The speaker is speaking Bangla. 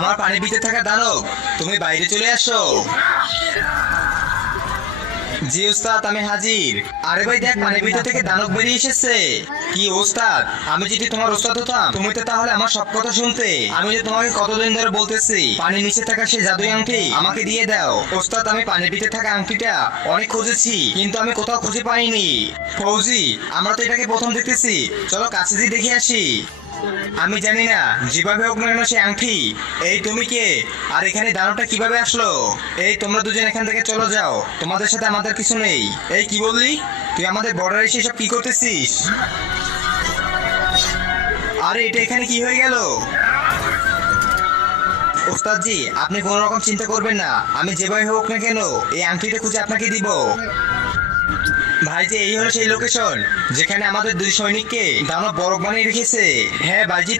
আমার পানির ভিতরে থাকা দানব, তুমি বাইরে চলে আসো। জি ওস্তাদ, আমি হাজির। আরে ভাই দেখ, পানির ভিতর থেকে দানব বেরিয়ে এসেছে। কি ওস্তাদ, আমি যদি তোমার ওস্তাদ হতাম তুমি তো তাহলে আমার সব কথা শুনতে। আমি যে তোমাকে কতদিন ধরে বলতেছি পানির নিচে থাকা সেই জাদুই আংটি আমাকে দিয়ে দাও। ওস্তাদ, আমি পানির ভিতরে থাকা আংটিটা অনেক খুঁজেছি কিন্তু আমি কোথাও খুঁজে পাইনি। ফৌজি, আমরা তো এটাকে প্রথম দেখতেছি, চলো কাছে দিয়ে দেখে আসি। আমি জানি না, যেভাবে হোক না কেন সে আংটি। এই তুমি কে? আর এখানে দানবটা কিভাবে আসলো? এই তোমরা দুজন এখান থেকে চলে যাও, তোমাদের সাথে আমাদের কিছু নেই। এই কি বললি? তুই আমাদের বর্ডারে এসে সব কি করতেছিস? আরে এটা এখানে কি হয়ে গেল? ওস্তাদ জি, আপনি কোনো রকম চিন্তা করবেন না, আমি যেভাবে হোক না কেন এই আংটিটা খুঁজে আপনাকে দিব। ভাইজি, এই হলো সেই লোকেশন যেখানে আমাদের দুই সৈনিককে দানব বরফ বানিয়ে রেখেছে। হ্যাঁ ভাইজি।